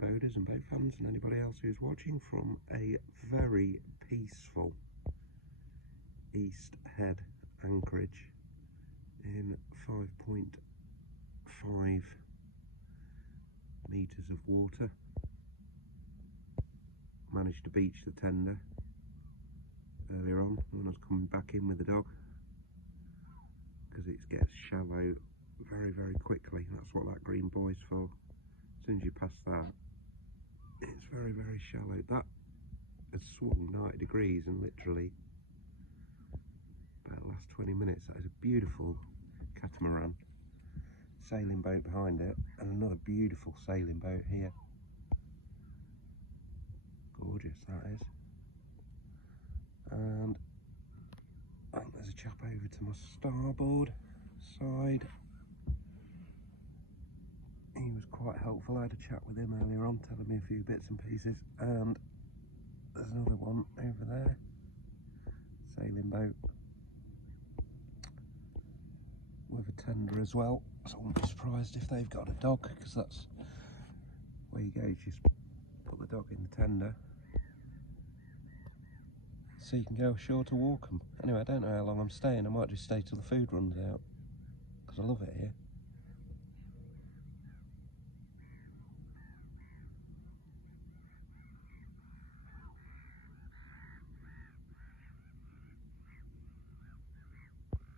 boaters and boat fans and anybody else who's watching from a very peaceful East Head, Anchorage, in 5.5 metres of water. Managed to beach the tender earlier on when I was coming back in with the dog, because it gets shallow very quickly. That's what that green buoy's for. As soon as you pass that, it's very shallow. That has swung 90 degrees in literally about the last 20 minutes. That is a beautiful catamaran sailing boat behind it, and another beautiful sailing boat here. Gorgeous that is. And I think there's a chap over to my starboard side. He was quite helpful. I had a chat with him earlier on, telling me a few bits and pieces. And there's another one over there, sailing boat with a tender as well. So I wouldn't be surprised if they've got a dog, because that's where you go. You just put the dog in the tender, so you can go ashore to walk them. Anyway, I don't know how long I'm staying. I might just stay till the food runs out, because I love it here.